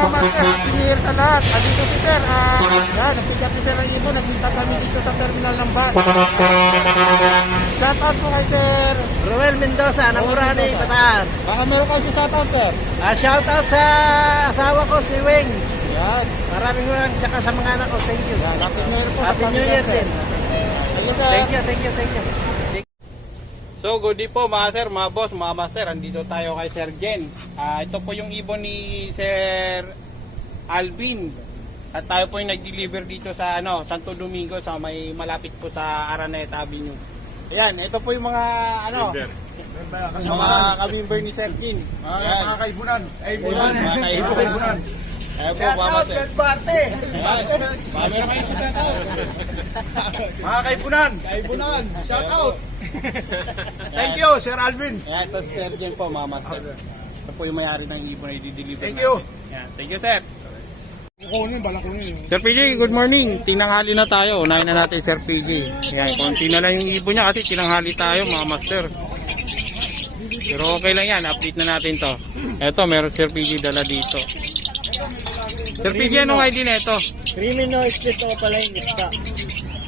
mga master, happy new year sa lahat. Andito si sir, ah, yan, napick up si sir ng ibon, nagpunta kami dito sa terminal ng bus. Shout out po kay sir. Ruel Mendoza, ng Murani, Bataan. Baka meron kayo si shout out sir. Ah, shout out sa asawa ko, si Wing. Yan. Maraming maraming tsaka sa mga anak ko. Thank you. Yan, happy new year po. Happy New Year din. Thank you sir. Thank you, thank you, thank you. So good day po mga sir, mga boss, mga master. Andito tayo kay Sir Jen. Ah, ito po yung ibon ni Sir Alvin. At tayo po yung nag-deliver dito sa ano, Santo Domingo sa may malapit po sa Araneta Avenue. Ayan, ito po yung mga ano, mga kamimber ni Sir Jen. Ayan. Mga kaibunan. Ayan, mga kaibunan. Ayan po, mga. Ayan. Kayo sa Mga kaibunan. Kaibunan, shout out. Thank you, Sir Alvin. Ayan, ito si Sir Jen po, mga master. Ito po yung mayari ng ibon na i-deliver Thank you. Ayan, thank you, sir. Kukunin, balak ko yun. Sir PJ, good morning. Tinanghali na tayo. Unahin na natin Sir PJ. Yan, konti na lang yung ibon niya kasi tinanghali tayo mga master. Pero okay lang yan. Update na natin to. Eto, meron Sir PJ dala dito. Sir PJ, anong ID na ito? Criminal split opaline ipka.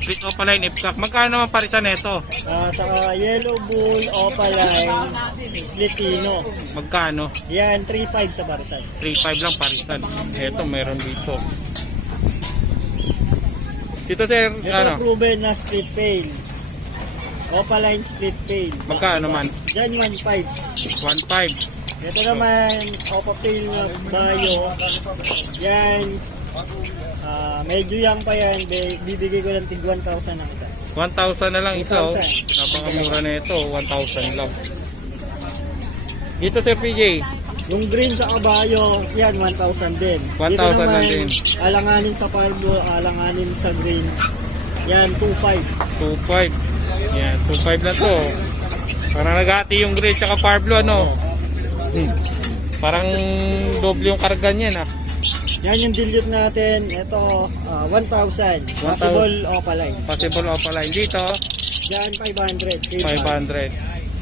Split Opaline Ipcak. Magkano naman parisan nito? Ah, saka yellow bull opaline splitino. Magkano? Yan, 3.5 sa barisan. 3.5 lang parisan. Eto, meron dito. Dito sir, Ito ano? proven na split tail. Opaline split tail. Magkano man? Yan, 1.5. 1.5. Ito naman, Opa Tail na Bayo. Yan. Ah medyo young pa yan. Be- Bibigay ko ng tig 1,000 ang isa. 1,000 na lang isa oh. 1,000. Napakamura na ito, 1,000 lang. Dito Sir PJ, Yung green sa kabayo, yan, 1,000 din. 1,000 Dito naman, lang din. Alanganin sa Pablo, alanganin sa green. Yan, 2,500. 2.5. Yan, 2.5 lang to. Parang nagati yung gray tsaka Parblo ano. Hmm. Parang doble yung karga niyan ah. Yan yung dilute natin. Ito, ah, 1,000. Possible opaline. Possible opaline dito, Yan, 500. 500.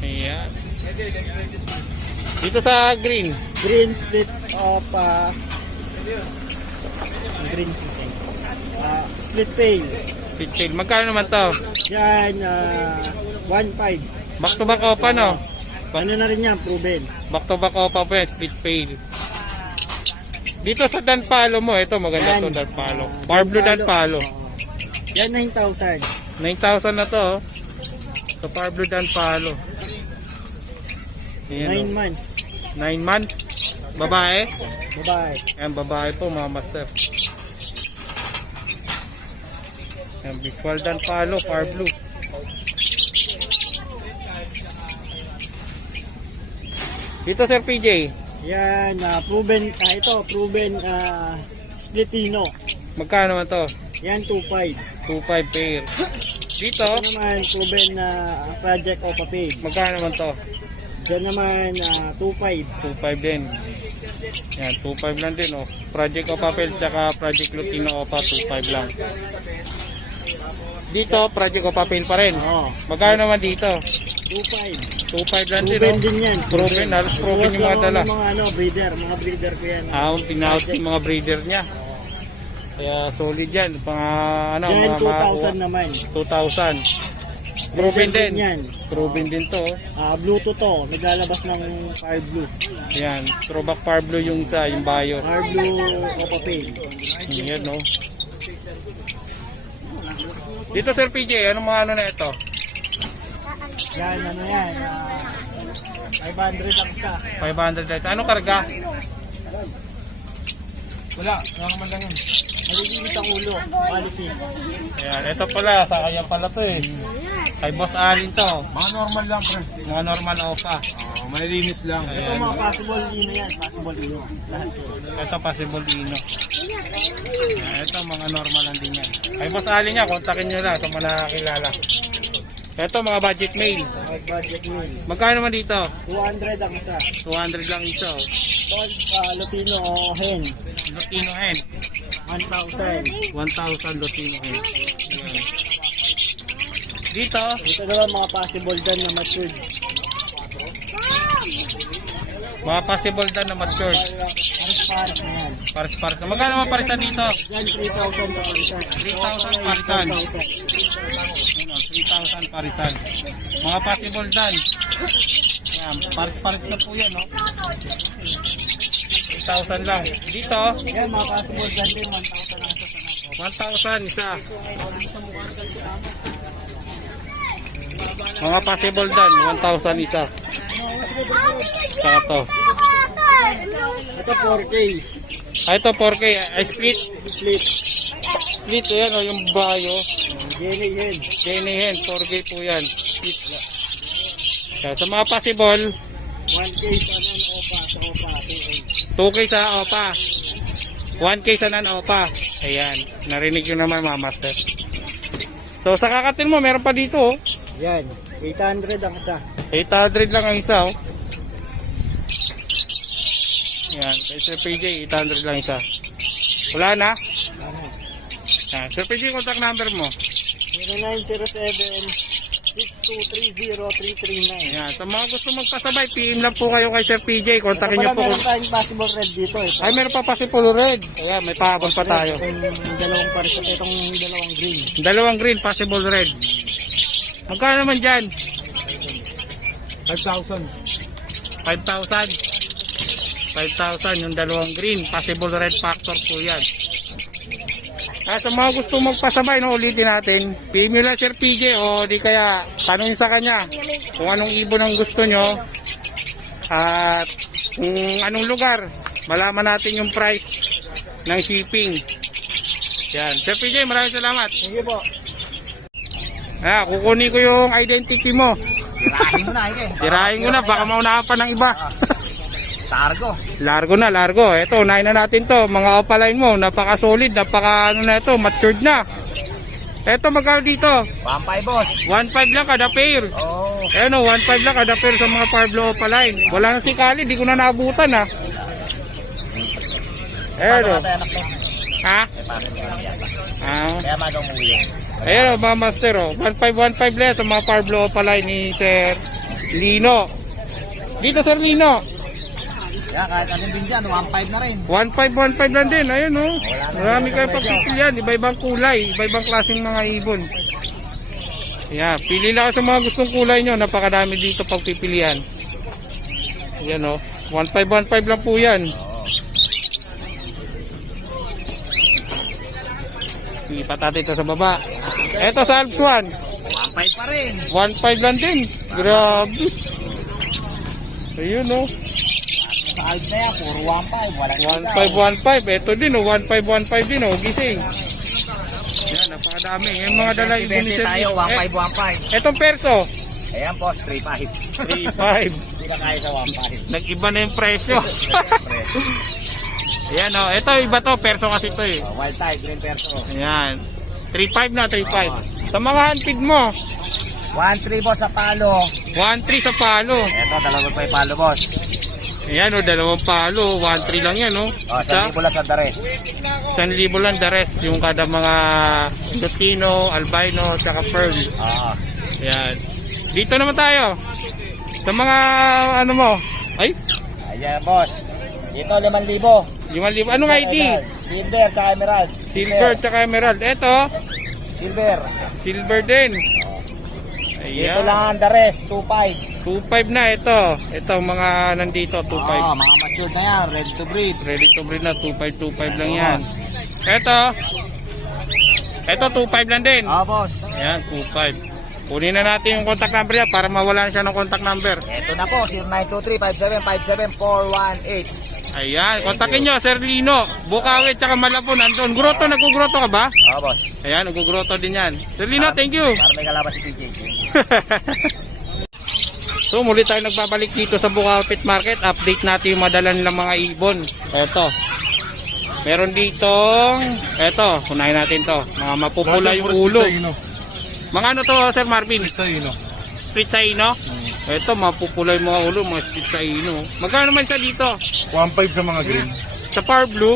Ayan. Dito sa green, Green split of uh, green. Ah, split tail. pigtail. Magkano naman to? Yan, uh, 1.5. Back to back opa no? Ano na rin yan, proven. Back to back opa po yan, split fail. Dito sa Danpalo mo, ito maganda Yan. to Danpalo. Parblo Danpalo. Yan, 9,000. 9,000 na to. oh. Sa Parblo Danpalo. Ayan, 9 months. 9 months. Babae. Babae. Ayan, babae po mga master. Ayan, Bicol Danpalo, Parblo. Dito Sir PJ, Yan, ah, proven, ah, ito, proven uh, splitino. magkano man to? Yan, 2.5. 2.5 pair. Dito, Ito naman, proven na ah, project of a page. magkano man to? Yan naman, ah, 2.5. 2.5 din. Yan, 2.5 lang din oh. Project o papel tsaka Project Lutino o pa 2.5 lang. Dito, Project o papel pa rin. Oo, Magkano naman dito? 2.5. 2.5 lang din Proven oh. din yan. Proven, halos proven yung mga dala. Mga ano, breeder, mga breeder ko yan. Ah, pinahot yung mga breeder niya. Kaya solid yan. Pang ano, Yan, mga 2,000 naman. 2,000. Proven din. Yan. Proven din to. oh. Ah, Bluetooth to. Naglalabas ng Fire Blue. Yan, throwback Parblo yung sa yung bio. Fire Blue Opa Pay. Yan no. Dito Sir PJ, anong mga ano na ito? Yan, ano yan. ah, 500 ang isa. 500 light. Anong karga? Wala, wala naman lang yun. Maliliit ang ulo. Quality. Ayan, ito pala, sa kanya pala to eh. Kay Boss Alin to. Mga normal lang, pre. Mga normal opa. Oo, malilinis lang. Ito mga possible ino yan. Possible ino. Lahat yun. Ito possible dino. Ayan, ito mga normal lang din yan. Kay Boss Alin niya, kontakin nyo na sa mga nakakilala. Ito mga budget mail. Budget meal. Magkano naman dito? 200 ang isa. 200 lang isa. Tol, uh, Lutino o hen. Lutino hen. 1,000. 1,000 Lutino hen. Ayan. Dito, Ito naman mga possible dyan na matured. mga possible dan na matured. Pares na yan. Pares pares. Magkano naman parisan dito? Yan, 3,000 sa parisan. 3,000 parisan. 3,000. Ano, 3,000 parisan. Mga possible dan. Yan, pares na po yan, no? 3,000 lang. Dito, Yan, mga possible dyan din, 1,000 ang isa sa 1,000 isa. Mga possible dan, 1,000 isa. Saka to. Ito 4K. Ah, ito 4K, ay split. Split. Split, yan, oh, yung bayo. Jenny Hen, 4K po yan. Yan, sa mga possible, 1K sa non-opa, sa opa, 2K. 2K sa OPA. 1K sa non-OPA. Ayan, narinig nyo naman mga master. So sa kakatin mo, meron pa dito oh. Yan, 800 ang isa. 800 lang ang isa oh. Yan, kay Sir PJ, 800 lang isa. Wala na? Ano? Yan. Sir PJ, contact number mo. 0907-6230-339. Yan, sa mga gusto magpasabay, PM lang po kayo kay Sir PJ. Kontakin nyo Wala po. meron tayong possible red dito eh. Ay, meron pa pa si Polo Red. Ayan, may pahabol pa tayo. Itong dalawang pares at itong dalawang green. Dalawang green, possible red. Magkano naman dyan? 5,000. 5,000. 5,000 yung dalawang green. Possible red factor po yan. Kaya sa mga gusto magpasabay, no, ulitin natin. PM nyo lang Sir PJ o di kaya tanongin sa kanya kung anong ibon ang gusto nyo at kung anong lugar. Malaman natin yung price ng shipping. Yan. Sir PJ, maraming salamat. Sige po. Ah, kukunin ko yung identity mo. Tirahin mo na, Ike. Tirahin ko na, baka maunahan pa ng iba. Targo. Largo na, largo. Ito, unahin na natin to. Mga opaline mo, napaka-solid, napaka ano na ito, matured na. Ito, magkano dito? 1.5 boss. 1.5 lang kada pair. Oh. Ayan o, 1.5 lang kada pair sa mga Pablo opaline. Wala nang sikali, di ko na naabutan ha. Ayan o. Ha? Ah. Kaya maga umuwi. Ayan o, mga master o. 1.5, 1.5 lang sa mga Pablo opaline ni Sir Lino. Dito Sir Lino. Kaya kahit anong din dyan, 1.5 na rin. 1.5, 1.5 lang din. Ayun, oh. Marami kayo pagpipilian. Iba-ibang kulay. Iba-ibang klaseng mga ibon. Ayan. Pili lang sa mga gustong kulay nyo. Napakadami dito pagpipilian. Ayan, oh. 1.5, 1.5 lang po yan. Lipat natin ito sa baba. Ito sa Alps 1. 1.5 pa rin. 1.5 lang din. Grabe. Ayun, oh. Na yan, puro 1.5. Walang 1515 ito din oh 1515 din oh gising yan napakadami yung mga dala yung 20 tayo, eh, 1.5, 1.5. etong perso Ayan boss, 3.5. 3.5 Hindi ka kaya sa 1.5. nag-iba na yung presyo yan oh ito iba to perso kasi to eh Oh, wild type, green perso. yan 3.5 na 3.5 sa mga handpid mo 1.3 boss sa palo. 1.3 sa palo Ito, dalawang pa yung palo boss. Ayan oh dalawang palo 1.3 lang yan oh Oh, sa 1,000 lang sa dare. 1,000 lang rest yung kada mga Lutino, Albino, tsaka Pearl Oo. Yan. Dito naman tayo. Sa mga ano mo? Ay, Ayan boss. Dito, 5,000. 5,000. Anong ID? Silver, tsaka emerald. Silver tsaka emerald. Ito, Silver. silver din. Dito Ayan. lang ang the rest, 2.5. 2.5 na ito. Ito mga nandito, 2.5. Oo, mga matured na yan, ready to breed. Ready to breed na, 2.5, 2.5 lang yan. Ito, ito 2.5 lang din. Oo boss. Ayan, 2.5. Kunin na natin yung contact number niya para mawala siya ng contact number. Ito na po, 0923-5757-418. Ayan, kontakin nyo, Sir Lino. Bukawit tsaka Malabon, nandun. Groto, nagkugroto ka ba? Oo boss. Ayan, nagkugroto din yan. Sir Lino, thank you. Para may kalaban si PJ. so, muli tayo nagbabalik dito sa Bukaw Pet Market. Update natin yung madala nilang mga ibon. Eto. Meron ditong, eto, unahin natin to. Mga mapupula yung ulo. Mga ano to, Sir Marvin? Sa ino. Split sa ino? Eto, mapupula yung mga ulo, mga split sa ino. Magkano naman isa dito? 1.5 sa mga green. Sa Power Blue,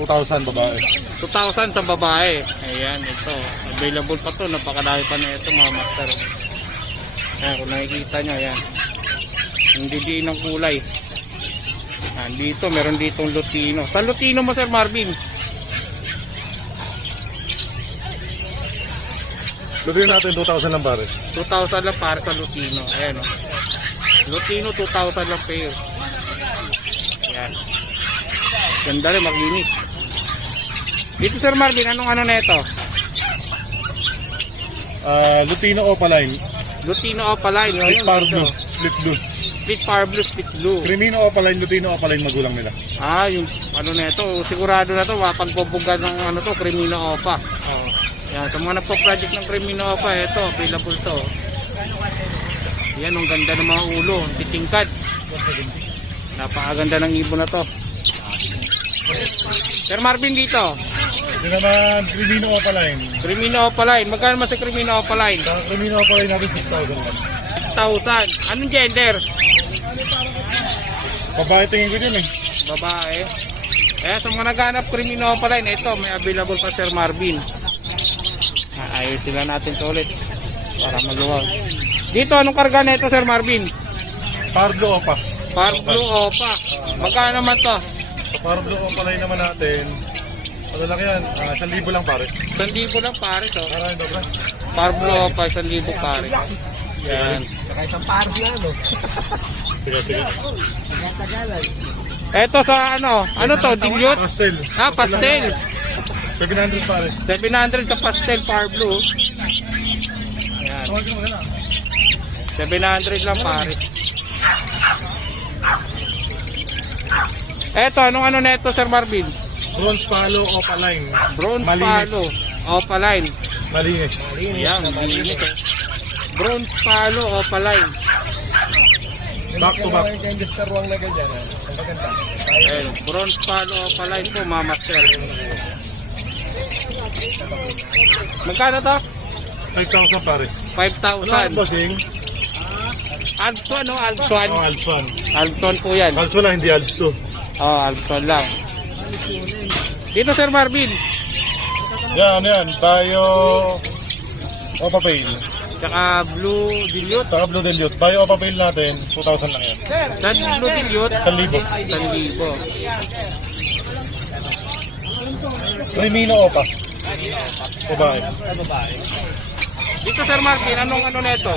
2,000 babae. 2,000 sa babae. Ayan, ito. Available pa to. Napakadami pa na ito mga master. Ayan, kung nakikita nyo, ayan. Ang didiin ng kulay. Yan, dito, meron ditong Lutino. Sa Lutino mo, Sir Marvin? Lutuin natin 2,000 lang pare. 2,000 lang para sa Lutino. Ayan o. Lutino, 2,000 lang pair. Ayan. Ganda rin, maglinis. Dito, Sir Marvin, anong ano na ito? Ah, Lutino Opaline. Lutino Opaline. Split Power. Blue. Split Blue. Split Power Blue, Split Blue. Crimino Opaline, Lutino Opaline magulang nila. Ah, yung ano na ito, sigurado na to, mapagbubugan ng ano to, Crimino Opa. Oh. Yan, sa mga nagpo-project ng Crimino Opa, ito, available to. Yan, ang ganda ng mga ulo, titingkad. Napakaganda ng ibon na to. Sir Marvin dito, Ito naman, Crimino Opaline. Crimino Opaline. Magkano mas sa Crimino Opaline? Sa Crimino Opaline natin 6,000 lang. 1,000. Anong gender? Babae tingin ko din eh. Babae. Eh, sa mga naghanap Crimino Opaline, ito, may available pa Sir Marvin. Ayos sila natin to ulit. Para maluwag. Dito, anong karga na ito, Sir Marvin? Pardo Opa. Par Blue Opa. Magkano naman to? Sa Pardo Opaline naman natin, ano lang yan, ah, 1,000 lang pare. 1,000 lang pare to. Parang dobra. Par Blue Opa, 1,000 pare. Yan. Tiga, tiga. Eto sa ano? Ano to? Dilute? Pastel. Ah, pastel. 700 pare. 700 sa pastel Par Blue. Yan. Tawagin mo na lang. 700 lang pare. Eto, anong ano neto Sir Marvin? Bronze Palo Opaline. Bronze Malinis. palo. Opaline. Malinis. Yan, malinis. Bronze palo, opaline. Back to back. Ayan, bronze palo, opaline po, mama sir. Magkano to? 5,000 pare. 5,000. bossing? Alpson, no? Alpson. Oh, Alpson. Alpson po yan. Alpson lang, hindi Alpso. Oh, Alpson lang. Dito Sir Marvin. Yan, yan. Tayo... Opa Pail. Tsaka Blue Dilute. Saka Blue Dilute. Tayo Opa Pail natin, 2,000 lang yan. Sa Blue Dilute, 1,000. 1,000. Crimino Opa. Babae. Dito Sir Marvin, anong ano neto?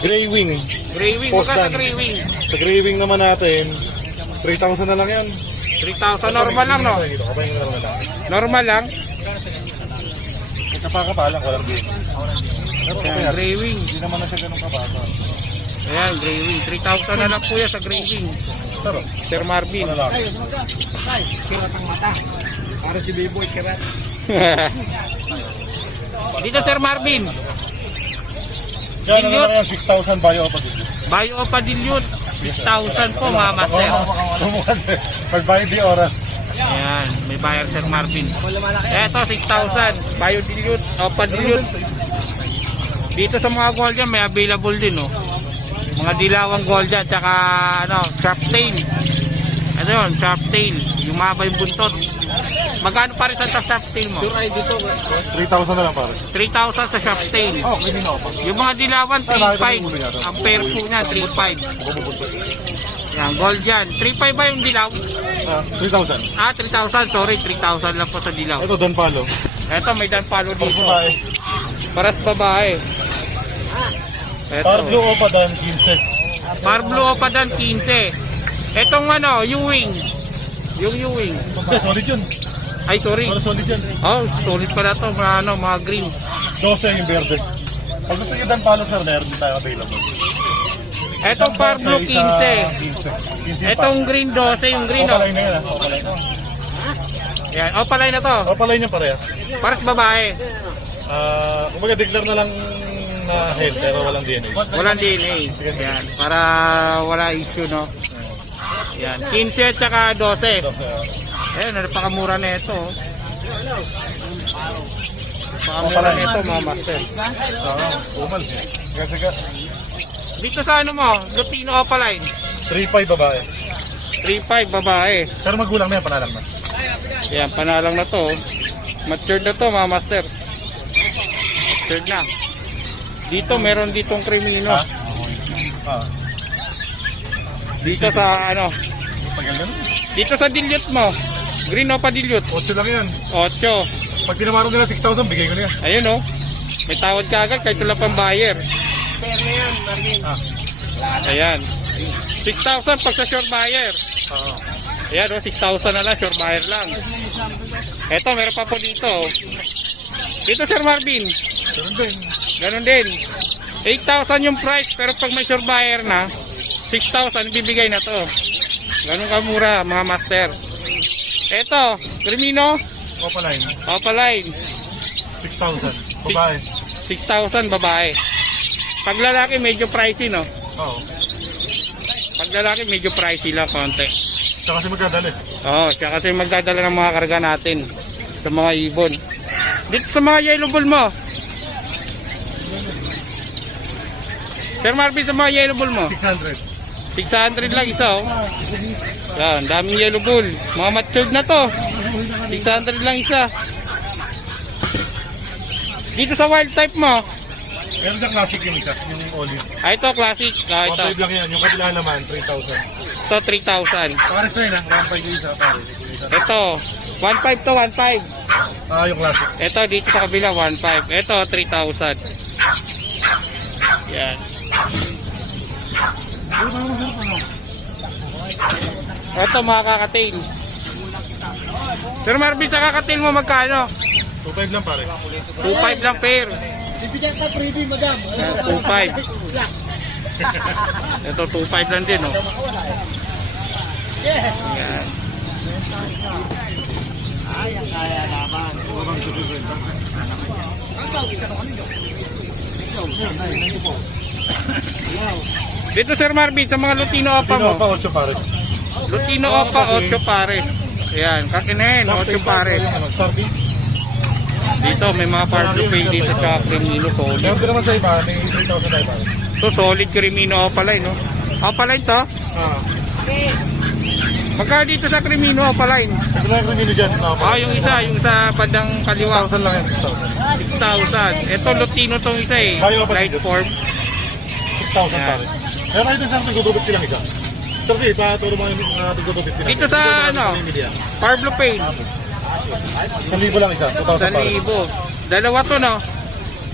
Grey Wing. Grey Wing. Magkano sa. Grey Wing? Sa Grey Wing naman natin, 3,000 na lang yan. 3,000. Normal lang, no? Normal lang. Kapaka lang, walang din. Pero Ayan, kaya, Grey Wing. hindi naman na siya ganun kabata. Ayan, Grey Wing. 3,000 na lang po yan sa Grey Wing. Sir Marvin. ano lang. Para si Biboy, kirat. Dito Sir Marvin. Lang yan, 6,000 bayo pa dito. Bayo o Dilute. 6,000 po mga master. Kasi, pag bayo di oras. Ayan, may buyer Sir Marvin. Eto, 6,000. Bayo Dilute. O Dilute. Dito sa mga gold yan, may available din, oh. Mga dilawang gold yan, tsaka, ano, sharp tail. Ito yun, sharp tail. Yung mahaba yung buntot. Magkano pa rin sa sharp tail mo? 3,000 na lang pare. 3,000 sa sharp tail. Oh, may dinaw pa. Yung mga dilawan, 3,500. Ang pair po niya, 3,500. Yan, gold yan. 3,500 ba yung dilaw? Ah, 3,000. Ah, 3,000. Sorry, 3,000 lang po sa dilaw. Ito, Dan Palo. Eto, may dan palo dito. babae. Paras babae. Eto. Par Blue Opa Dan, 15. Par blue o pa dan 15. Etong ano, U-wing. Yung U-wing. Hindi, solid yun. Ay, sorry. Para solid yun. Oh, solid pala to. Mga, ano, mga green. 12 yung verde. Pag gusto nyo Dan Palo, sir, meron din tayo available. Etong par blue 15. 15. 15 Etong green 12, yung green oh. Opaline na yan, ah. Opaline. Yan, opalay na to. Opaline yung parehas. Paras babae. Ah, kumbaga declare na lang na health pero walang DNA. Walang DNA. Yan, para wala issue, no? Yan, 15 at saka 12. Ayun, napakamura na ito. oh. Napakamura na ito, mga master. Oo, umal. Kasi ka, Dito sa ano mo, Lupino Opaline. 3-5 babae. 3.5 babae. Pero magulang na yan, panalang na. Yan, panalang na to. Matured na to, mga master. Matured na. Dito, meron ditong krimino. Ha? Ah. Dito sa ano. Dito sa dilute mo. Green o pa dilute? 8 lang yan. 8. Pag tinamaro nila 6,000, bigay ko na yan. Ayun o. May tawad ka agad kahit wala pang buyer. Ah, Ayan. 6,000 pag sa sure buyer. oo. Ayan o, 6,000 na lang, sure buyer lang. Eto, meron pa po dito. Dito Sir Marvin, Ganun din. ganun din. 8,000 yung price, pero pag may sure buyer na, 6,000 bibigay na to. Ganun kamura, mga master. Eto, Crimino, Opaline, Opaline, 6,000. Babae. 6,000 babae. Pag lalaki, medyo pricey, no? Oo. Pag lalaki, medyo pricey lang konti. Tsaka kasi magdadali. Oo, siya kasi magdadala ng mga karga natin sa mga ibon. Dito sa mga yellow bull mo. Sir Marvin, sa mga yellow bull mo. 600. 600 lang isa, oh. Yan, daming yellow bull. Mga matured na to. 600 lang isa. Dito sa wild type mo. Meron dyan classic yung isa, yung olive. Ah, ito, classic. Ah, ito. 1,500 lang yan. Yung kabila naman, 3,000. Ito, 3,000. Pares na yun ah. 1,500 yung isa, pare. Ito, 1,500 to 1,500. Ah, yung classic. Ito, dito sa kabila, 1.5. Ito, 3,000. Yan. Ito, mga kakatail. Sir Marvin, sa kakatail mo magkano? 2,500 lang pare. 2.5 lang pair. Bibigyan ka freebie, madam. Yan, 2.5. Ito, 2.5 lang din, oh. Yan. Dito, Sir Marvin, sa mga Lutino Opa mo. pa, 8 pare. Lutino Opa, 8 pare. Ayan, kakinahin, 8 pare. Starting. Dito, may mga Pablo Pay dito sa Crimino solid. Meron naman sa iba, may 3,000 tayo pare. So, solid Crimino Opaline, no? Opaline to? Ah, Magkano dito sa Crimino Opaline? ito lang yung nilo dyan. Ah, Ah, yung isa, yung sa bandang kaliwa, 6,000 lang yan, 6,000. 6,000. Ito, Lutino tong isa eh. Bayo pa Light dito. form. 6,000 Yan. pare. Meron tayo din sa tigutubit lang isa. Sir, sige, paturo mo yung uh, tigutubit lang. Dito sa ano? Pablo Pay. 1,000 lang isa, 2,000 pare. 1,000. Dalawa to, no?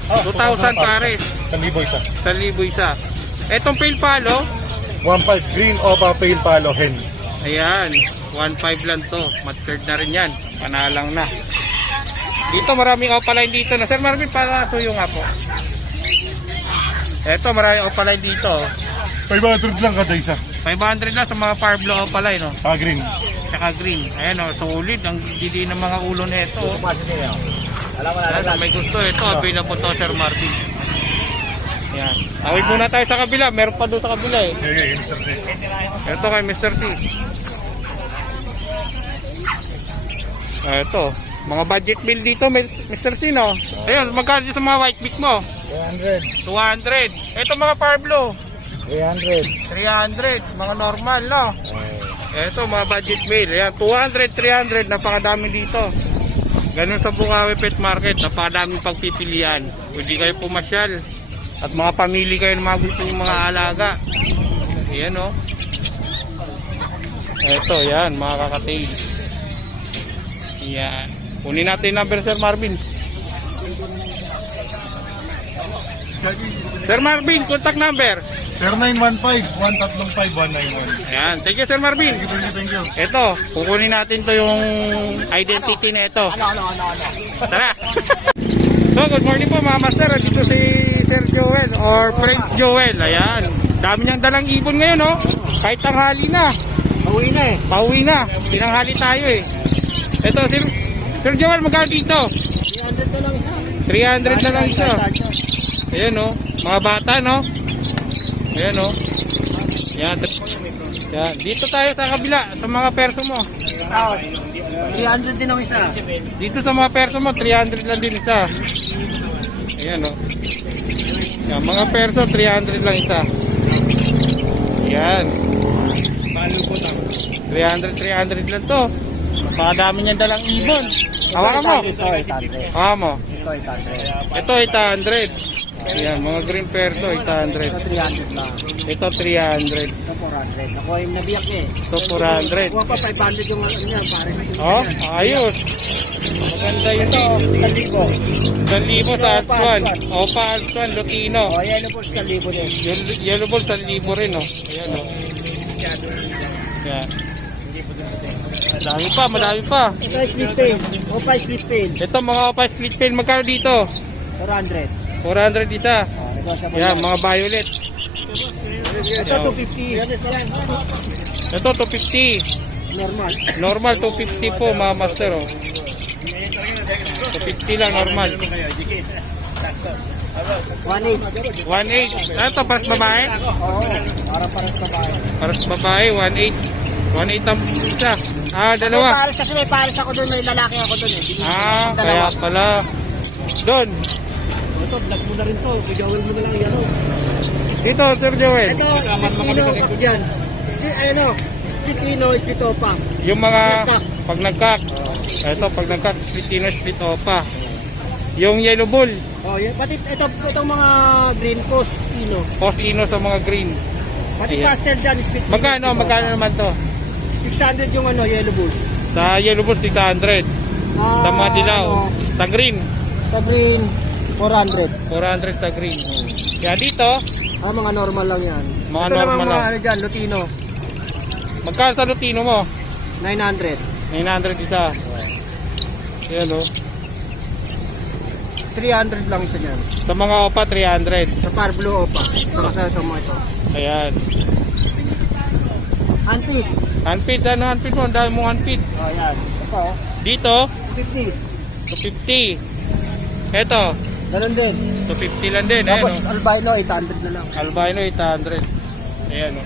Ah, 2,000 pares. 1,000 isa. 1,000 isa. Etong pale palo, 1,500 green opa pale palo hen. Ayan, 1.5 lang to. Matured na rin yan. Panalang na. Dito maraming opaline dito na. Sir Marvin, para suyo nga po. Eto, maraming opaline dito. 500 lang kada isa. 500 lang sa mga Parblo opaline, no? Ah, green. Tsaka green. Ayan, oh, solid. Ang didi ng mga ulo nito. oh. Alam mo Ayan, kung may gusto, ito, to, Sir Marvin. Ayan. Tawid muna tayo sa kabila. Meron pa doon sa kabila, eh. Okay, okay, Mr. C. Ito kay Mr. T. Ah, ito. Mga budget bill dito, Mr. C, no? Ayun, magkano sa mga white beak mo? 300. 200. Ito mga Parblo. 300. 300. Mga normal, no? Ito, mga budget bill. Ayan, 200, 300. Napakadami dito. Ganun sa Bukawi Pet Market. Napakadaming pagpipilian. Pwede kayo pumasyal. At mga pamili kayo ng mga gusto ng mga alaga. Ayan, no? Ito, yan, mga kakatail. Yan. Kunin natin number, Sir Marvin. Sir Marvin, contact number. 0915-135-191. Ayan. Thank you, Sir Marvin. Thank you, thank you, thank you. Ito, kukunin natin to yung identity na ito. Tara! So, good morning po mga master. Dito si Sir Joel or Prince Joel. Ayan. Dami niyang dalang ibon ngayon, no? Kahit tanghali na. Pauwi na eh. Pauwi na. Tinanghali tayo eh. Ito, Sir, Sir Joel, magkano dito? 300 na lang isa. 300 na lang isa. Ayan, no? Mga bata, no? Ayan, no? Ayan. Ayan. Dito tayo sa kabila, sa mga perso mo. 300 din ang isa. Dito sa mga perso mo, 300 lang din isa. Ayan, no? Yan, mga perso, 300 lang isa. Yan. 300, 300 lang to. Napakadami niyang dalang ibon. Hawakan mo. Ito, 800. Hawakan mo. Ito, 800. Ito, 800. Ayan, mga green perso, 800. Ito 300 lang. Ito 300. Ito 400. Nakuha yung nabiyak eh. Ito 400. Kuha pa 500 yung ano niya, pare. Oh, ayos. Maganda yun Ito. 1,000. 1,000 sa Altuan. Opa Altuan, Lutino. Oh, yan po 1,000 din. Yel- Yellow ball, 1,000 rin, oh. Ayan, oh. Yan. Madami pa, madami pa. Ito split paint. Opa split paint. Ito, mga opa split pen, magkano dito? 400. 400 isa. Yan, mga violet. Ito 250. Ito, 250. Normal. Normal, 250 po, mga master, oh. 250 lang, normal. 1,800. 1.8. Ito, paras babae? Oo. Para para sa babae. Paras babae, 1.8. 1.8 ang isa. Ah, May dalawa. pares kasi may pares ako doon, may lalaki ako doon eh. Ah, kaya pala. Doon. Ito, vlog mo na rin to. Kujawin mo na lang yan. oh. Dito, Sir Joel. Ito, Spitino ako dyan. Ay, ano, Spitino, Spitopa. Yung mga Nagkak. pag nagkak. Ito, pag nagkak, split tino, split opa. Yung yellow bull, Oh, yan. Pati ito, itong mga green post, Spino. postino sa mga green. Pati Ayan. pastel dyan, Spitino. Magkano, magkano naman to? 600 yung ano, yellow bush. Sa yellow bull, 600. Sa mga dilaw. ano, Sa green, sa green, 400. 400 sa green. Kaya dito, Ah, mga normal lang yan. Mga Ito naman normal mga lang. ano dyan, Lutino, magkano sa lutino mo? 900. 900 isa. Ayan o. 300 lang isa dyan. Sa mga opa, 300. Sa par blue opa. Saka sa ito mo ito. Ayan. Antique. Handpid, ano handpid mo? Ang dami mong handpid. Oh, yan. Ito, oh. Dito, 50. 250. Ito, Ganun din. 250 lang din. Ayan Tapos o. albino, 800 na lang. Albino 800. Ayan o.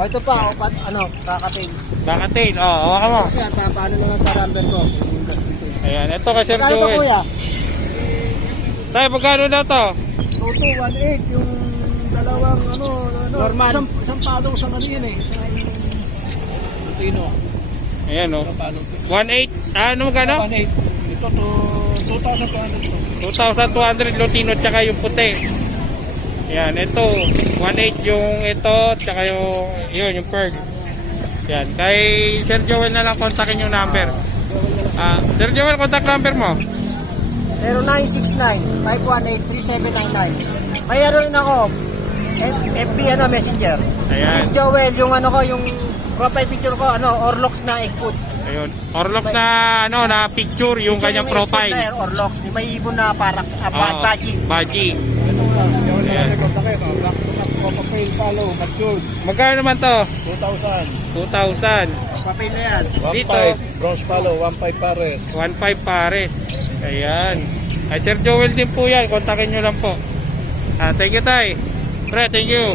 Oh, ito pa, oh, pat, ano, kakating. Bakatin. O, oh, hawakan mo. Kasi ang paano na lang sa rambler ko. Ayan, ito kay Sir Magkano to, Joel. kuya? Tayo, magkano na to? Auto, 1.8. Yung dalawang, ano, ano. Normal. Isang, isang palong sa kanina eh. Lutino. Ayan o. 1.8. Ah, ano magkano? 1.8. Ito to, 2,200 to. 2,200 Lutino tsaka yung puti. Yan, ito. 1.8 yung ito tsaka yung, yun, yung perg. Yan. Kay Sir Joel na lang kontakin yung number. Ah, Sir Joel, contact number mo. 0969-518-3799. May ano rin ako, FB ano, messenger. Ayan. Miss Joel, yung ano ko, yung profile picture ko, ano, Orlox na egg food. Ayun. Orlock na, ano, na picture yung kanyang profile. Yung may ibon na parak, uh, Oo, baji. Baji. Magkano naman to? 2,000. 2,000. Papel na yan. Dito, Bronze palo, 1.5 pares. 1.5 pares. Ayan. Ay, Sir Joel din po yan. Kontakin nyo lang po. Ah, thank you, Tay. Pre, thank you.